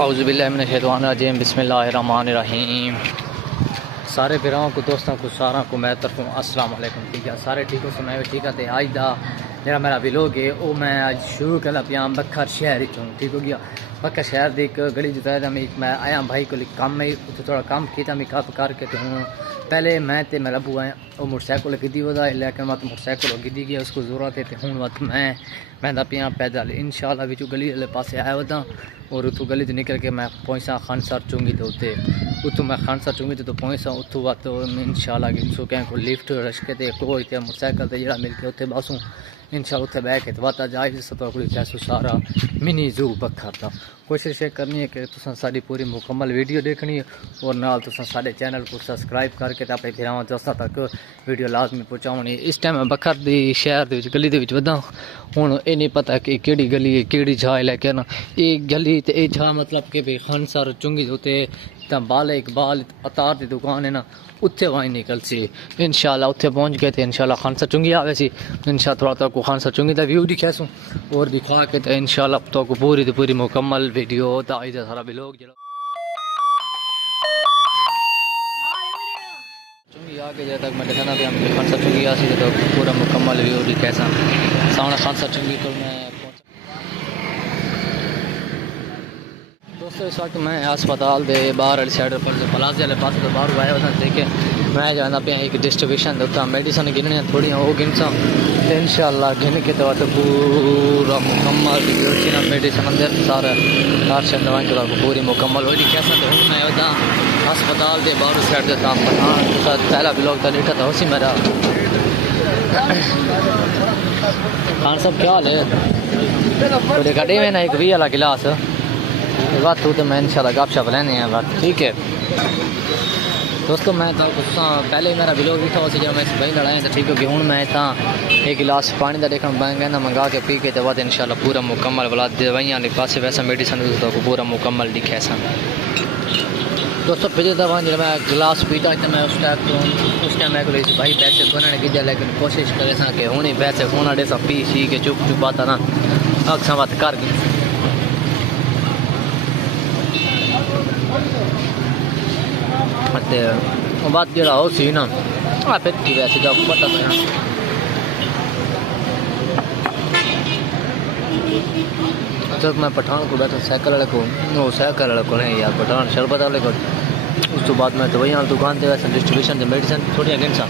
औज़ुबिल्लाहिमिनश्शैतानिर्रजीम बिस्मिल्लाहिर्रहमानिर्रहीम। सारे भराओं को दोस्तों को सारा को मैं तरफों अस्सलाम वालेकुम। ठीक है, सारे ठीक हो सुनाए ठीक है। आज दा मेरा विलोग है वो मैं आज शुरू कर पिया बखर शहर चूँ। ठीक हो गया, बखर शहर की एक गली जो मैं आया भाई को कम है उत्थे थोड़ा कम किया मैं कप करके तो हूँ पहले मैं तो मेरा अबू आया वो मोटरसाइकिल गिद्दी वधा लेकिन मत मोटरसाइकिल गिद्दी गया उसको ज़रूरत है तो हूँ मत मैं पिया पैदल इंशाल्लाह बिचू गली वाले पास आया वधा और उतों गली तो निकल के मैं पहुँचा खानसर चुंगी तो उत्ते उतों मैं खानसर चुंगी तो पहुँचा उतों वत इंशाल्लाह गिनसो क्या को लिफ्ट रशके ते कोई ते मोटरसाइकिल ते जरा मिल के उत्ते बसूँ इंशाल्लाह उत्थे बह के वत जाए सतो कैसो सारा मिनी जू बखर था। कोशिश ये करनी है कि तुम साड़ी पूरी मुकम्मल वीडियो देखनी है और नाल तुम साढ़े चैनल को सब्सक्राइब करके तो अपने फिरावां दोस्तों तक वीडियो लाजमी पहुँचानी। इस टाइम बखर दी शहर के गली वधा हूँ ये नहीं पता कि केड़ी गली है केड़ी जगह है लेकिन ये गली तो ये जगह मतलब कि भाई खानसर चुंगी उत्ते बाल इकबाल अतार की दुकान है ना उत्थे वहीं निकल सी इंशाल्लाह उत्थे पहुँच गए थे इंशाल्लाह खानसर चुंगी आवे सी इंशाल्लाह थोड़ा तो खानसर चुंगी का व्यू दिखासूँ और दिखा के तो इंशाल्लाह तो पूरी मुकम्मल वीडियो आज सारा व्लॉग चुंगी आके जब तक मैं दिखाना भी हम खानसर चुंगी आ सी तो पूरा मुकम्मल व्यू दिखासा सामने खानसर चुंगी को मैं दोस्तों। इस वक्त मैं अस्पताल के बाहर वाली साइड पर प्लाजे वाले पास तो बाहर आया हुआ देखे मैं जाना पे एक डिस्ट्रीब्यूशन उत्तर मेडिसन गिननियाँ थोड़ी वो गिनसा तो इंशाल्लाह गिन के तो पूरा मुकम्मल मेडिसन अंदर सारा राशन दवाई तो पूरी मुकम्मल हो कैसा तो हूँ मैं उदा अस्पताल के बाहर साइड से पहला ब्लॉग था लिखा था उसी मेरा खान साहब क्या हाल है थोड़े गड्ढे में ना एक 20 वाला गिलास बात तो मैं इंशाल्लाह गपशप लेने हैं बात ठीक है दोस्तों। मैं तो पहले मेरा व्लॉग लिखा उसी जब मैं भाई लड़ाया तो ठीक हो गया हूँ मैं एक गिलास पानी का देखना बैंक ना मंगा के पी के तो बाद इंशाल्लाह पूरा मुकम्मल वाला दवाइयाँ पास वैसा मेडिसन तो पूरा मुकम्मल दिखा सा दोस्तों। फिर दवा जब मैं गिलास पीता तो मैं उस टाइम मैं भाई पैसे बनाने की लेकिन कोशिश करे कि हूँ ही पैसे होना डे सब पी सी के चुप आता ना अक्सा बात कर गई बात जरा हो सी ना फिर वैसे जब पता था जब मैं पठान को बैठा साइकिल वाले को नहीं यार पठान शरबत वाले को उस तो बाद मैं दवाइयाँ दुकान से वैसे डिस्ट्रीब्यूशन से मेडिसिन थोड़ी गिनसा